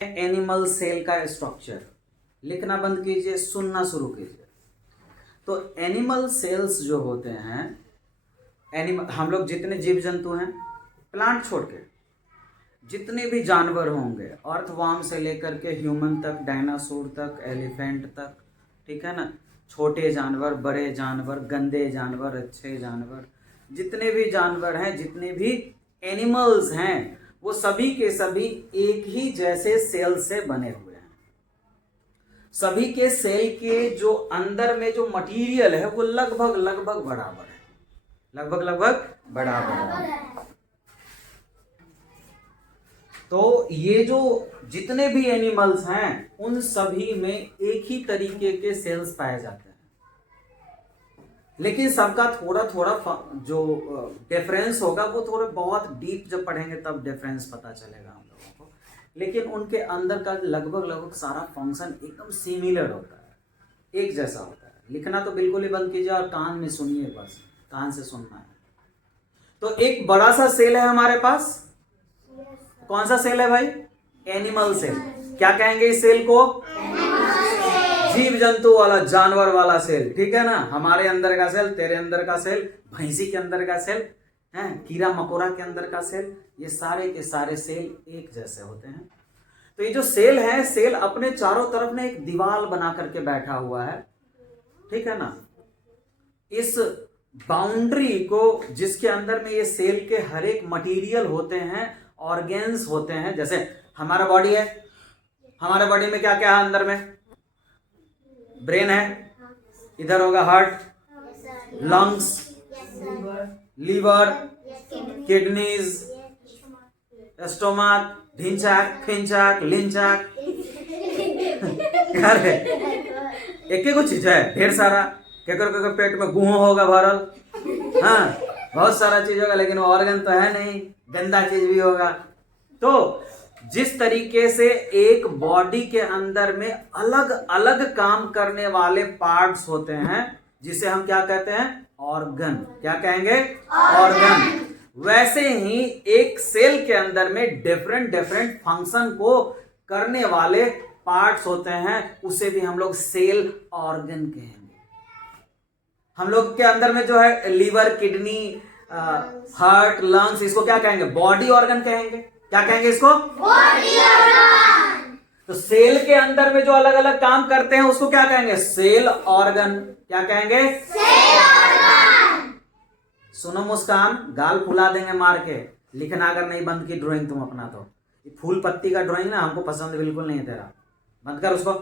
Animal cell का structure लिखना बंद कीजिए, सुनना शुरू कीजिए। तो एनिमल सेल्स जो होते हैं, हम लोग जितने जीव जंतु हैं, प्लांट छोड़ के जितने भी जानवर होंगे, अर्थवर्म से लेकर के ह्यूमन तक, डायनासोर तक, एलिफेंट तक, ठीक है ना, छोटे जानवर, बड़े जानवर, गंदे जानवर, अच्छे जानवर, जितने भी जानवर हैं, जितने भी एनिमल्स हैं, वो सभी के सभी एक ही जैसे सेल से बने हुए हैं। सभी के सेल के जो अंदर में जो मटेरियल है वो लगभग बराबर है, लगभग बराबर है। तो ये जो जितने भी एनिमल्स हैं उन सभी में एक ही तरीके के सेल्स पाए जाते हैं, लेकिन सबका थोड़ा जो डिफरेंस होगा वो थोड़ा बहुत डीप जब पढ़ेंगे तब डिफरेंस पता चलेगा हम लोगों को, लेकिन उनके अंदर का लगभग सारा फंक्शन एकदम सिमिलर होता है, एक जैसा होता है। लिखना तो बिल्कुल ही बंद कीजिए और कान में सुनिए, बस कान से सुनना है। तो एक बड़ा सा सेल है हमारे पास, कौन सा सेल है भाई? Animal cell. क्या कहेंगे इस सेल को? जीव जंतु वाला, जानवर वाला सेल, ठीक है ना। हमारे अंदर का सेल, तेरे अंदर का सेल, भैंसी के अंदर का सेल है, कीड़ा मकोड़ा के अंदर का सेल, ये सारे के सारे सेल एक जैसे होते हैं। तो ये जो सेल है, सेल अपने चारों तरफ में एक दीवार बना करके बैठा हुआ है, ठीक है ना। इस बाउंड्री को, जिसके अंदर में ये सेल के हर एक मटेरियल होते हैं, ऑर्गेन्स होते हैं, जैसे हमारा बॉडी है, हमारे बॉडी में क्या क्या है अंदर में? ब्रेन है, इधर होगा heart, lungs, liver, kidneys, stomach, ढिंचाक, फिंचाक, लिंचाक, एक एक चीज है, ढेर सारा। केकर पेट में गुह होगा भरल, हाँ बहुत सारा चीज होगा, लेकिन वो ऑर्गन तो है नहीं, गंदा चीज भी होगा। तो जिस तरीके से एक बॉडी के अंदर में अलग अलग काम करने वाले पार्ट्स होते हैं, जिसे हम क्या कहते हैं? ऑर्गन। क्या कहेंगे? ऑर्गन। वैसे ही एक सेल के अंदर में डिफरेंट फंक्शन को करने वाले पार्ट्स होते हैं, उसे भी हम लोग सेल ऑर्गन कहेंगे। हम लोग के अंदर में जो है लीवर, किडनी, हार्ट, लंग्स, इसको क्या कहेंगे? बॉडी ऑर्गन कहेंगे। क्या कहेंगे इसको? Body organ. तो सेल के अंदर में जो अलग अलग काम करते हैं उसको क्या कहेंगे? Cell organ. क्या कहेंगे? Cell organ. सुनो मुस्कान, गाल फुला देंगे मार के, लिखना अगर नहीं बंद की ड्राइंग तुम अपना। तो फूल पत्ती का ड्राइंग ना हमको पसंद बिल्कुल नहीं है तेरा, बंद कर उसको।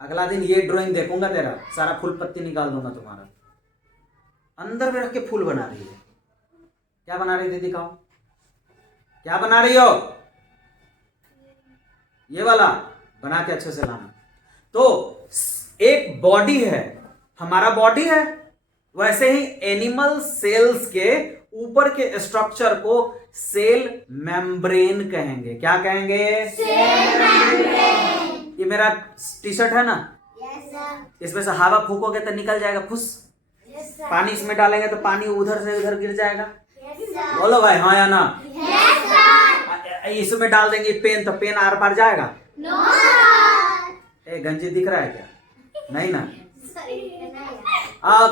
अगला दिन ये ड्राइंग देखूंगा तेरा, सारा फूल पत्ती निकाल दूंगा तुम्हारा। अंदर में रख के फूल बना रही है, क्या बना रही थी? दिखाओ, क्या बना रही हो? ये वाला बना के अच्छे से लाना। तो एक बॉडी है, हमारा बॉडी है, वैसे ही एनिमल सेल्स के ऊपर के स्ट्रक्चर को सेल मेम्ब्रेन कहेंगे। क्या कहेंगे? Cell membrane. ये मेरा टी शर्ट है ना, yes, इसमें से हवा फूकोगे तो निकल जाएगा फुस, yes, पानी इसमें डालेंगे तो पानी उधर से उधर गिर जाएगा, yes, बोलो भाई हाँ या ना? yes, इसमें डाल देंगे पेन तो पेन आर पार जाएगा? no, ए गंजी दिख रहा है क्या? नहीं ना?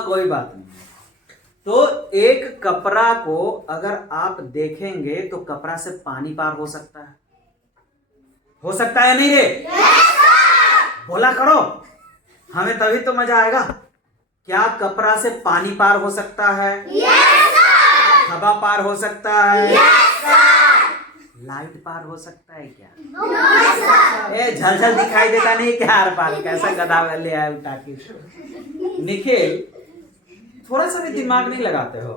कोई बात नहीं। तो एक कपड़ा को अगर आप देखेंगे तो कपड़ा से पानी पार हो सकता है, हो सकता है नहीं रे? yes, बोला करो, हमें तभी तो मजा आएगा। क्या कपड़ा से पानी पार हो सकता है? yes, हवा पार हो सकता है? yes, लाइट पार हो सकता है क्या? no, ए झलझल दिखाई देता नहीं क्या आर पार? कैसा गधा ले आया उठा के। निखिल, थोड़ा सा भी दिमाग नहीं लगाते हो।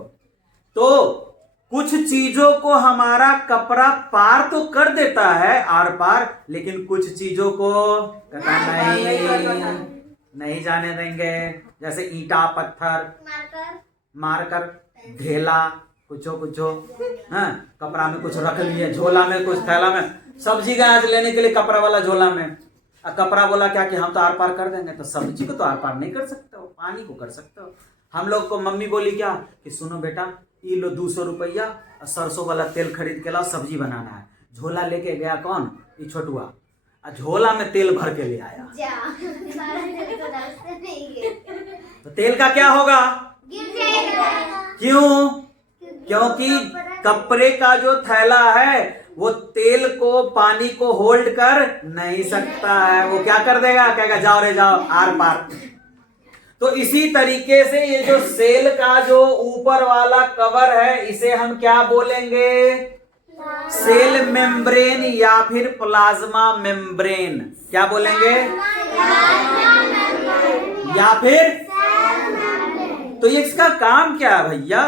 तो कुछ चीजों को हमारा कपड़ा पार तो कर देता है आर पार, लेकिन कुछ चीजों को नहीं जाने देंगे। जैसे ईंटा, पत्थर, मारकर, ढेला, कुछो, हाँ, कपड़ा में कुछ रख लिए, झोला में कुछ, थैला में सब्जी गया लेने के लिए कपड़ा वाला झोला में, कपड़ा बोला क्या कि हम तो आर पार कर देंगे। तो सब्जी को तो आर पार नहीं कर सकते हो, पानी को कर सकते हो। हम लोग को मम्मी बोली क्या कि सुनो बेटा, ये लो 200 रुपया, सरसों वाला तेल खरीद के लाओ, सब्जी बनाना है। झोला लेके गया कौन? ये छोटुआ झोला में तेल भर के ले आया, तो तेल का क्या होगा? क्यों? क्योंकि कपड़े का जो थैला है वो तेल को, पानी को होल्ड कर नहीं सकता है, वो क्या कर देगा? कहेगा जाओ रे जाओ आर पार। तो इसी तरीके से ये जो सेल का जो ऊपर वाला कवर है इसे हम क्या बोलेंगे? सेल मेम्ब्रेन या फिर प्लाज्मा मेम्ब्रेन। क्या बोलेंगे? या फिर? तो ये इसका काम क्या है भैया?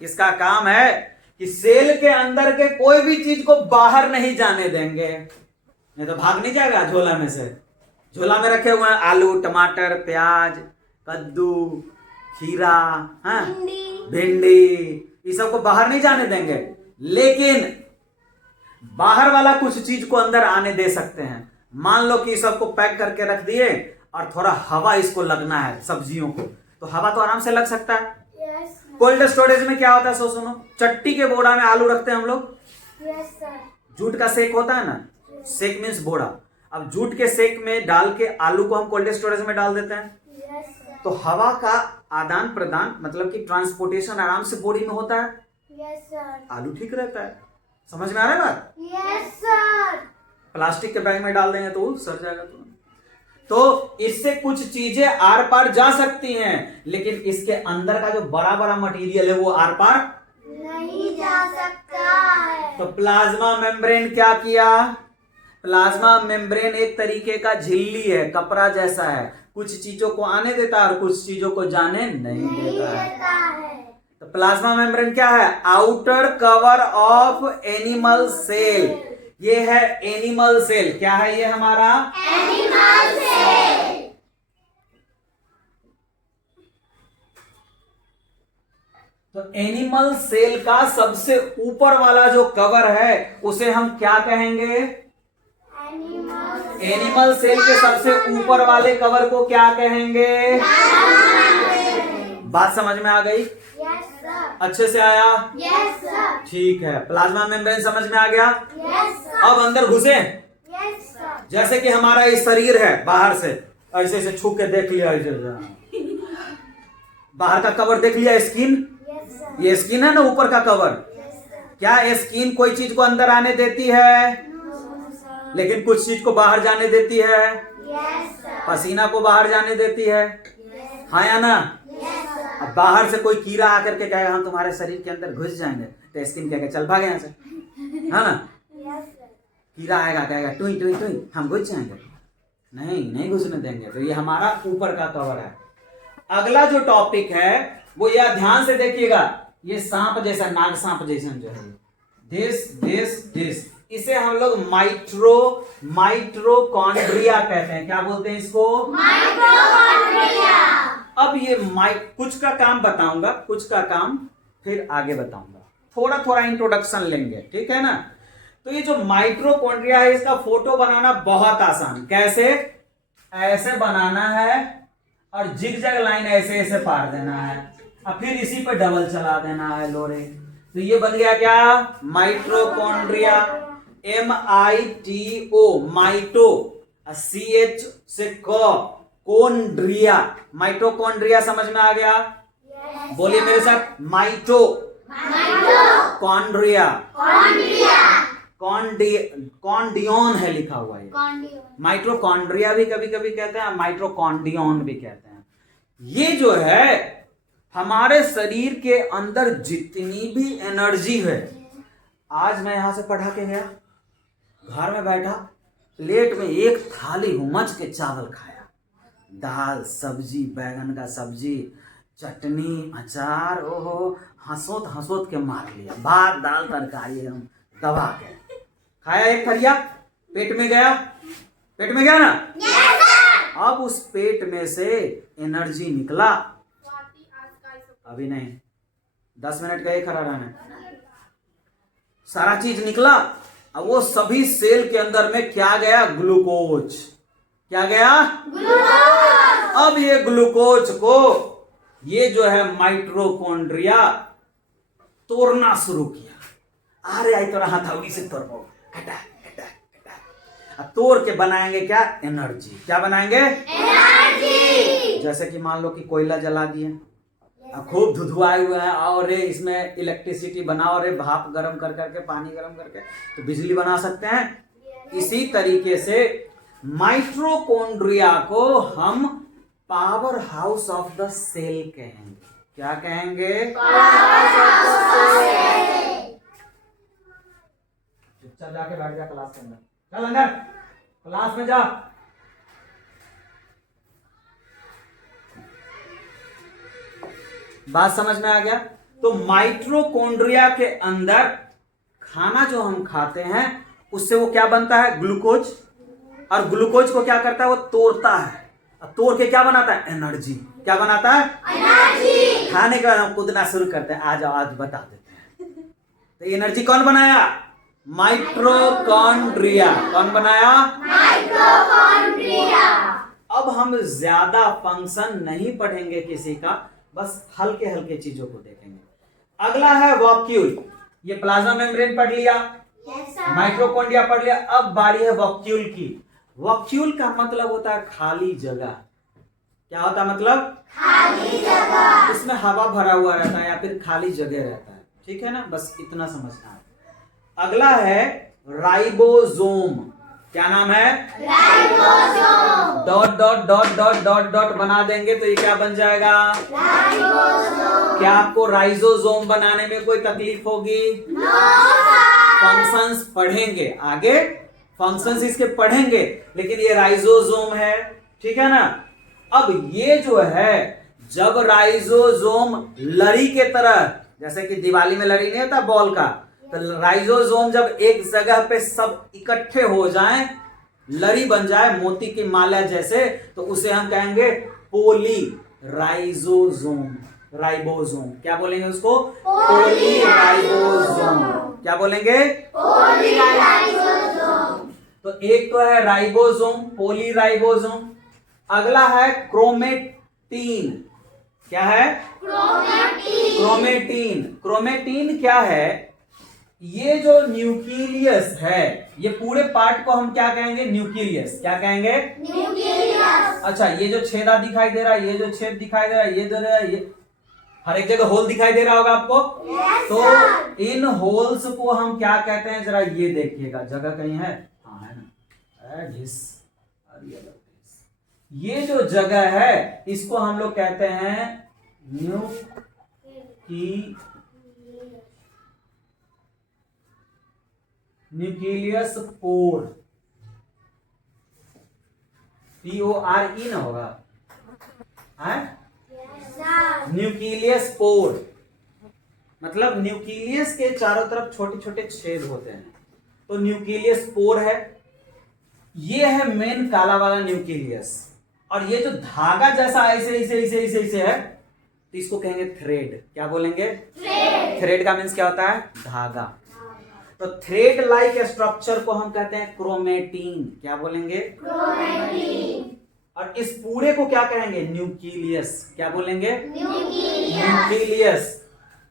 इसका काम है कि सेल के अंदर के कोई भी चीज को बाहर नहीं जाने देंगे, नहीं तो भाग नहीं जाएगा झोला में से। झोला में रखे हुए हैं आलू, टमाटर, प्याज, कद्दू, खीरा, हाँ, भिंडी, ये सब को बाहर नहीं जाने देंगे, लेकिन बाहर वाला कुछ चीज को अंदर आने दे सकते हैं। मान लो कि सबको पैक करके रख दिए और थोड़ा हवा इसको लगना है सब्जियों को, तो हवा तो आराम से लग सकता है। कोल्ड स्टोरेज में क्या होता है सो सुनो, चट्टी के बोरा में आलू रखते हैं हम लोग। जूट का सेक होता है ना, सेक मीन्स बोरा। अब जूट के सेक में डाल के आलू को हम कोल्ड स्टोरेज में डाल देते हैं, तो हवा का आदान प्रदान मतलब कि ट्रांसपोर्टेशन आराम से बोरी में होता है। आलू ठीक रहता है। समझ में आ रहा है बात? Yes sir. प्लास्टिक के बैग में डाल देंगे तो वो सड़ जाएगा। तो इससे कुछ चीजें आर पार जा सकती हैं, लेकिन इसके अंदर का जो बड़ा बड़ा मटेरियल है वो आर पार नहीं जा सकता है। तो प्लाज्मा मेम्ब्रेन क्या किया? प्लाज्मा मेम्ब्रेन एक तरीके का झिल्ली है, कपड़ा जैसा है, कुछ चीजों को आने देता है और कुछ चीजों को जाने नहीं देता है। तो प्लाज्मा मेम्ब्रेन क्या है? Outer cover of animal cell. ये है एनिमल सेल। क्या है ये हमारा? Animal cell. तो एनिमल सेल का सबसे ऊपर वाला जो कवर है उसे हम क्या कहेंगे? एनिमल सेल के सबसे ऊपर वाले कवर को क्या कहेंगे? बात समझ में आ गई? Yes sir. अच्छे से आया? Yes sir. ठीक है। प्लाज्मा मेम्ब्रेन समझ में आ गया? Yes sir. अब अंदर घुसे। Yes sir. जैसे कि हमारा ये शरीर है, बाहर से ऐसे ऐसे छू के देख लिया, बाहर का कवर देख लिया, स्किन। Yes sir. ये स्किन है ना ऊपर का कवर। Yes sir. क्या स्किन कोई चीज को अंदर आने देती है? No sir. लेकिन कुछ चीज को बाहर जाने देती है। Yes sir. पसीना को बाहर जाने देती है, यस। हाँ या ना? Yes sir. अब बाहर से कोई कीड़ा आकर के कहेगा हम तुम्हारे शरीर के अंदर घुस जाएंगे, तो स्किन कहेगा चल भाग यहाँ से, है ना? Yes sir. कीड़ा आएगा कहेगा टुई टुई टुई हम घुस जाएंगे, नहीं घुसने देंगे। तो ये हमारा ऊपर का कवर है। अगला जो टॉपिक है वो यह ध्यान से देखिएगा, ये सांप जैसा, नाग सांप जैसा जो है, दिस इसे हम लोग माइटोकॉन्ड्रिया कहते हैं। क्या बोलते हैं इसको? माइटोकॉन्ड्रिया। अब ये कुछ का काम बताऊंगा, कुछ का काम फिर आगे बताऊंगा, थोड़ा थोड़ा इंट्रोडक्शन लेंगे, ठीक है ना? तो ये जो माइटोकॉन्ड्रिया है इसका फोटो बनाना बहुत आसान। कैसे? ऐसे बनाना है और जिगजैग लाइन ऐसे ऐसे पार देना है और फिर इसी पे डबल चला देना है लोरे। तो ये बन गया क्या? माइटोकॉन्ड्रिया। MITO, माइटो, CH से कोन्ड्रिया, माइटोकॉन्ड्रिया। समझ में आ गया? बोलिए मेरे साथ, माइटो कॉन्ड्रिया। कॉन्डियन है लिखा हुआ है। माइटोकॉन्ड्रिया भी कभी कभी कहते हैं, माइटोकॉन्डियन भी कहते हैं। ये जो है हमारे शरीर के अंदर जितनी भी एनर्जी है, आज मैं यहां से पढ़ा के गया, घर में बैठा प्लेट में एक थाली हुमच के चावल खाया, दाल सब्जी, बैगन का सब्जी, चटनी, अचार, ओहो हंसोत के मार लिया, भात दाल तरकारी हम दबा के खाया। एक थरिया पेट में गया ना? अब उस पेट में से एनर्जी निकला, अभी नहीं, 10 मिनट का खड़ा रहना, सारा चीज निकला। अब वो सभी सेल के अंदर में क्या गया? ग्लूकोज। क्या गया? ग्लूकोज। अब ये ग्लूकोज को ये जो है माइटोकॉन्ड्रिया तोड़ना शुरू किया। अरे आई तोरा हथौड़ी से तोड़ो, कटा तोड़ के बनाएंगे क्या? एनर्जी। क्या बनाएंगे? एनर्जी। जैसे कि मान लो कि कोयला जला दिए, खूब धुधुआए हुए हैं और इसमें इलेक्ट्रिसिटी बनाओ, रे भाप गर्म कर करके, पानी गर्म करके तो बिजली बना सकते हैं। इसी तरीके से माइटोकॉन्ड्रिया को हम power house of the cell कहेंगे। क्या कहेंगे? चुपचाप जाके बैठ जा क्लास के अंदर, चल अंदर क्लास में जा। बात समझ में आ गया? तो माइटोकॉन्ड्रिया के अंदर खाना जो हम खाते हैं उससे वो क्या बनता है? ग्लूकोज। और ग्लूकोज को क्या करता है? वो तोड़ता है, तोड़ के क्या बनाता है? एनर्जी। क्या बनाता है? एनर्जी। खाने के बाद हम कूदना शुरू करते हैं, आ जाओ आज बता देते हैं। तो एनर्जी कौन बनाया? माइटोकॉन्ड्रिया। कौन बनाया? माइटोकॉन्ड्रिया। अब हम ज्यादा फंक्शन नहीं पढ़ेंगे किसी का, बस हल्के हल्के चीजों को देखेंगे। अगला है वॉक्यूल। ये प्लाज्मा मेम्ब्रेन पढ़ लिया, माइटोकॉन्ड्रिया पढ़ लिया। अब बारी है वॉक्यूल की। वॉक्यूल का मतलब होता है खाली जगह। क्या होता है मतलब? खाली जगह। इसमें हवा भरा हुआ रहता है या फिर खाली जगह रहता है। ठीक है ना? बस इतना समझना है। अगला है राइबोसोम। क्या नाम है? Ribosome. Dot dot dot dot dot dot बना देंगे तो ये क्या बन जाएगा? राइबोसोम। क्या आपको राइजोसोम बनाने में कोई तकलीफ होगी? फंक्शंस पढ़ेंगे आगे, फंक्शंस इसके पढ़ेंगे, लेकिन ये राइजोसोम है। ठीक है ना? अब ये जो है, जब राइजोसोम लड़ी के तरह, जैसे कि दिवाली में लड़ी नहीं होता बॉल का, तो राइजोसोम जब एक जगह पे सब इकट्ठे हो जाएं, लड़ी बन जाए मोती की माला जैसे, तो उसे हम कहेंगे पोली राइजोसोम। राइबोसोम क्या बोलेंगे उसको? पोली राइबोसोम। क्या बोलेंगे? पोली राइबोसोम। तो एक तो है राइबोसोम, पोली राइबोसोम। अगला है क्रोमेटीन। क्या है? क्रोमेटीन। क्रोमेटीन। क्रोमेटीन क्या है? ये जो न्यूक्लियस है, ये पूरे पार्ट को हम क्या कहेंगे? न्यूक्लियस। क्या कहेंगे? न्यूक्लियस। अच्छा, ये जो छेदा दिखाई दे रहा है, ये जो छेद दिखाई दे रहा है, ये दे रहा है, ये हर एक जगह होल दिखाई दे रहा होगा आपको। तो इन होल्स को हम क्या कहते हैं? जरा ये देखिएगा, जगह कहीं है? हाँ है ना, ये जो जगह है इसको हम लोग कहते हैं न्यूक्लियस पोर। PORE ना होगा? न्यूक्लियस पोर मतलब न्यूक्लियस के चारों तरफ छोटे छोटे छेद होते हैं, तो न्यूक्लियस पोर है। ये है मेन काला वाला न्यूक्लियस, और ये जो धागा जैसा ऐसे ऐसे ऐसे ऐसे ऐसे है, तो इसको कहेंगे थ्रेड। क्या बोलेंगे? थ्रेड। थ्रेड का मीन्स क्या होता है? धागा। तो थ्रेड लाइक स्ट्रक्चर को हम कहते हैं क्रोमेटीन। क्या बोलेंगे? क्रोमेटीन। और इस पूरे को क्या कहेंगे? न्यूक्लियस। क्या बोलेंगे? न्यूक्लियस।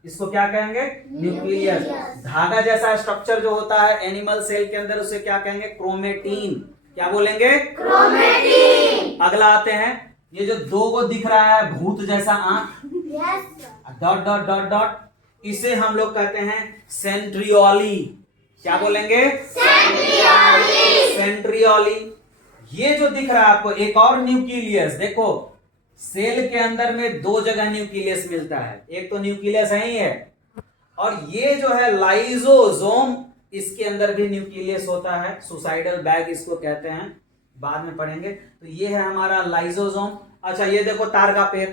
इसको क्या कहेंगे? न्यूक्लियस। धागा जैसा स्ट्रक्चर जो होता है एनिमल सेल के अंदर, उसे क्या कहेंगे? क्रोमेटीन। क्या बोलेंगे? क्रोमेटीन। अगला आते हैं, ये जो दो को दिख रहा है भूत जैसा आंख, डॉट डॉट डॉट डॉट, इसे हम लोग कहते हैं सेंट्रियोली। क्या बोलेंगे? सेंट्रियोली। सेंट्रियोली। ये जो दिख रहा है आपको एक और न्यूक्लियस, देखो सेल के अंदर में दो जगह न्यूक्लियस मिलता है, एक तो न्यूक्लियस है ही है, और ये जो है लाइजोसोम, इसके अंदर भी न्यूक्लियस होता है। सुसाइडल बैग इसको कहते हैं, बाद में पढ़ेंगे। तो ये है हमारा लाइजोसोम। अच्छा, ये देखो तार का पेड़,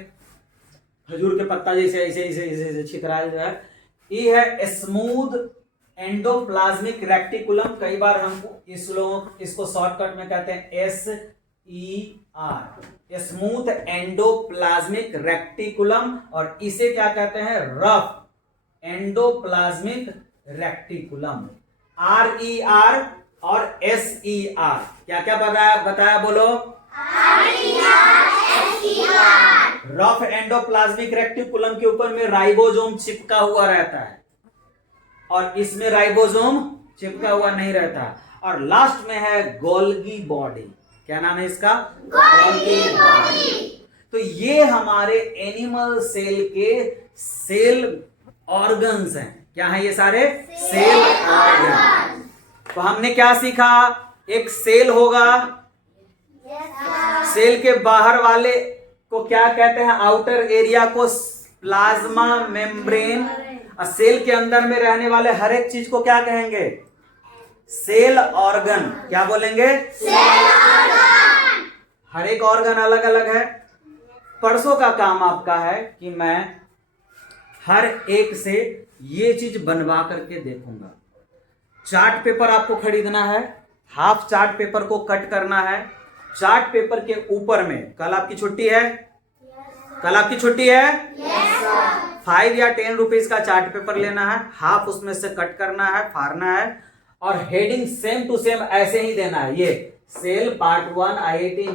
खजूर के पत्ता जैसे ऐसे ऐसे ऐसे छितराल जो है, ये है स्मूथ एंडोप्लाज्मिक रेक्टिकुलम। कई बार हमको इसको शॉर्टकट में कहते हैं SER, स्मूथ एंडोप्लाज्मिक रेक्टिकुलम, और इसे क्या कहते हैं? Rough endoplasmic reticulum. RER और SER। क्या क्या बताया बोलो? रफ एंडोप्लाज्मिक रेक्टिकुलम के ऊपर में राइबोसोम चिपका हुआ रहता है, और इसमें राइबोसोम चिपका हुआ नहीं रहता। और लास्ट में है गोल्गी बॉडी। क्या नाम है इसका? Golgi body. तो ये हमारे एनिमल सेल के सेल ऑर्गन्स हैं। क्या है ये सारे? Cell organ. तो हमने क्या सीखा? एक सेल होगा, सेल के बाहर वाले को क्या कहते हैं? आउटर एरिया को प्लाज्मा मेम्ब्रेन। और सेल के अंदर में रहने वाले हर एक चीज को क्या कहेंगे? Cell organ. क्या बोलेंगे? Cell organ. हर एक ऑर्गन अलग अलग है। परसों का काम आपका है कि मैं हर एक से ये चीज बनवा करके देखूंगा। चार्ट पेपर आपको खरीदना है, हाफ चार्ट पेपर को कट करना है। चार्ट पेपर के ऊपर में, कल आपकी छुट्टी है? कल आपकी छुट्टी है? 5 या 10 रुपीज का चार्ट पेपर लेना है, हाफ उसमें से कट करना है, फाड़ना है और हेडिंग सेम टू सेम ऐसे ही देना है। ये सेल पार्ट 1 IIT